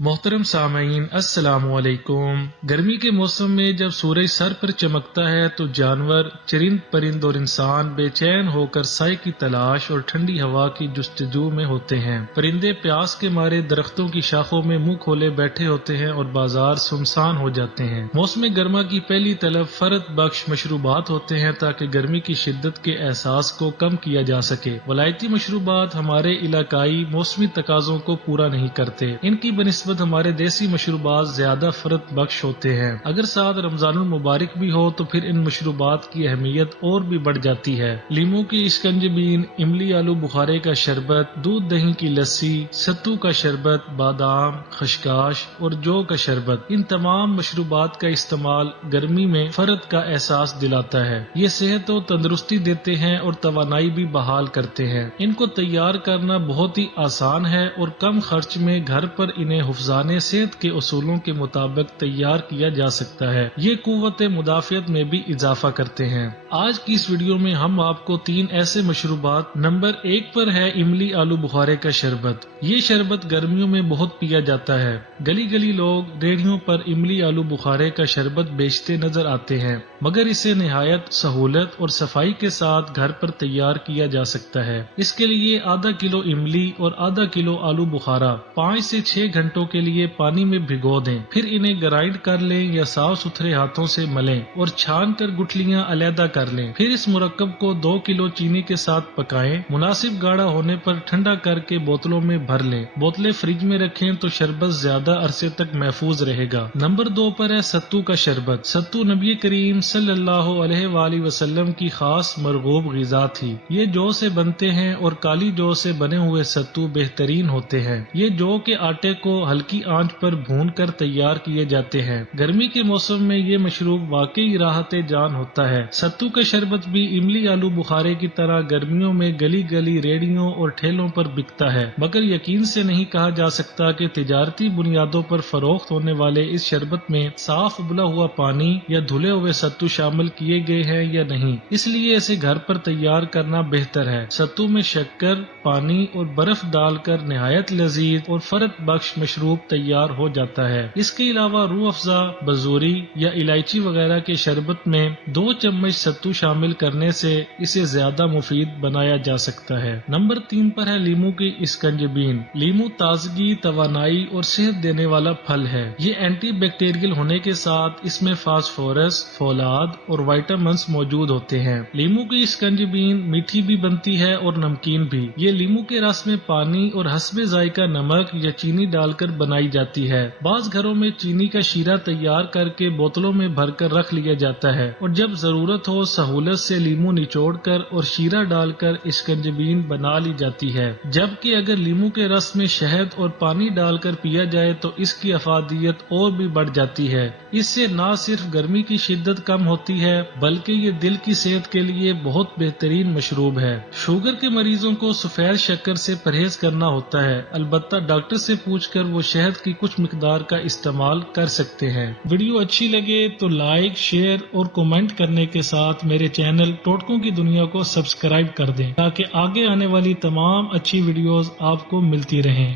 محترم سامعین السلام علیکم۔ گرمی کے موسم میں جب سورج سر پر چمکتا ہے تو جانور، چرند پرند اور انسان بے چین ہو کر سائے کی تلاش اور ٹھنڈی ہوا کی جستجو میں ہوتے ہیں۔ پرندے پیاس کے مارے درختوں کی شاخوں میں منہ کھولے بیٹھے ہوتے ہیں اور بازار سنسان ہو جاتے ہیں۔ موسم گرما کی پہلی طلب فرد بخش مشروبات ہوتے ہیں تاکہ گرمی کی شدت کے احساس کو کم کیا جا سکے۔ ولایتی مشروبات ہمارے علاقائی موسمی تقاضوں کو پورا نہیں کرتے، ان کی بنسبت ہمارے دیسی مشروبات زیادہ فرد بخش ہوتے ہیں۔ اگر ساتھ رمضان المبارک بھی ہو تو پھر ان مشروبات کی اہمیت اور بھی بڑھ جاتی ہے۔ لیموں کی اسکنجبین، املی آلو بخارے کا شربت، دودھ دہی کی لسی، ستو کا شربت، بادام، خشخاش اور جو کا شربت، ان تمام مشروبات کا استعمال گرمی میں فرد کا احساس دلاتا ہے۔ یہ صحت و تندرستی دیتے ہیں اور توانائی بھی بحال کرتے ہیں۔ ان کو تیار کرنا بہت ہی آسان ہے اور کم خرچ میں گھر پر انہیں حفظان صحت کے اصولوں کے مطابق تیار کیا جا سکتا ہے۔ یہ قوت مدافعت میں بھی اضافہ کرتے ہیں۔ آج کی اس ویڈیو میں ہم آپ کو 3 ایسے مشروبات، نمبر 1 پر ہے املی آلو بخارے کا شربت۔ یہ شربت گرمیوں میں بہت پیا جاتا ہے۔ گلی گلی لوگ ریڑھیوں پر املی آلو بخارے کا شربت بیچتے نظر آتے ہیں، مگر اسے نہایت سہولت اور صفائی کے ساتھ گھر پر تیار کیا جا سکتا ہے۔ اس کے لیے آدھا کلو املی اور آدھا کلو آلو بخارا 5 سے 6 گھنٹوں کے لیے پانی میں بھگو دیں، پھر انہیں گرائنڈ کر لیں یا صاف ستھرے ہاتھوں سے ملیں اور چھان کر گٹھلیاں علیحدہ کر لیں۔ پھر اس مرکب کو 2 کلو چینی کے ساتھ پکائیں، مناسب گاڑھا ہونے پر ٹھنڈا کر کے بوتلوں میں بھر لیں۔ بوتلیں فریج میں رکھیں تو شربت زیادہ عرصے تک محفوظ رہے گا۔ نمبر 2 پر ہے ستو کا شربت۔ ستو نبی کریم صلی اللہ علیہ وآلہ وسلم کی خاص مرغوب غذا تھی۔ یہ جو سے بنتے ہیں اور کالی جو سے بنے ہوئے ستو بہترین ہوتے ہیں۔ یہ جو کے آٹے کو ہلکی آنچ پر بھون کر تیار کیے جاتے ہیں۔ گرمی کے موسم میں یہ مشروب واقعی راحت جان ہوتا ہے۔ ستو کا شربت بھی املی آلو بخارے کی طرح گرمیوں میں گلی گلی ریڑھیوں اور ٹھیلوں پر بکتا ہے، مگر یقین سے نہیں کہا جا سکتا کہ تجارتی بنیادوں پر فروخت ہونے والے اس شربت میں صاف ابلا ہوا پانی یا دھلے ہوئے ستو شامل کیے گئے ہیں یا نہیں، اس لیے اسے گھر پر تیار کرنا بہتر ہے۔ ستو میں شکر، پانی اور برف ڈال کر نہایت لذیذ اور فرد بخش مشروب تیار ہو جاتا ہے۔ اس کے علاوہ روح افزا، بزوری یا الائچی وغیرہ کے شربت میں 2 چمچ ستو شامل کرنے سے اسے زیادہ مفید بنایا جا سکتا ہے۔ نمبر 3 پر ہے لیمو کی اسکنجبین۔ لیمو تازگی، توانائی اور صحت دینے والا پھل ہے۔ یہ اینٹی بیکٹیریل ہونے کے ساتھ اس میں فاسفورس، فولاد اور وائٹامنز موجود ہوتے ہیں۔ لیمو کی اسکنجبین میٹھی بھی بنتی ہے اور نمکین بھی۔ یہ لیمو کے رس میں پانی اور حسب ذائقہ نمک یا چینی ڈال کر بنائی جاتی ہے۔ بعض گھروں میں چینی کا شیرہ تیار کر کے بوتلوں میں بھر کر رکھ لیا جاتا ہے اور جب ضرورت ہو سہولت سے لیمو نچوڑ کر اور شیرہ ڈال کر اسکنجبین بنا لی جاتی ہے۔ جبکہ اگر لیمو کے رس میں شہد اور پانی ڈال کر پیا جائے تو اس کی افادیت اور بھی بڑھ جاتی ہے۔ اس سے نہ صرف گرمی کی شدت کم ہوتی ہے بلکہ یہ دل کی صحت کے لیے بہت بہترین مشروب ہے۔ شوگر کے مریضوں کو سفید شکر سے پرہیز کرنا ہوتا ہے، البتہ ڈاکٹر سے پوچھ کر وہ شہد کی کچھ مقدار کا استعمال کر سکتے ہیں۔ ویڈیو اچھی لگے تو لائک، شیئر اور کمنٹ کرنے کے ساتھ میرے چینل ٹوٹکوں کی دنیا کو سبسکرائب کر دیں تاکہ آگے آنے والی تمام اچھی ویڈیوز آپ کو ملتی رہیں۔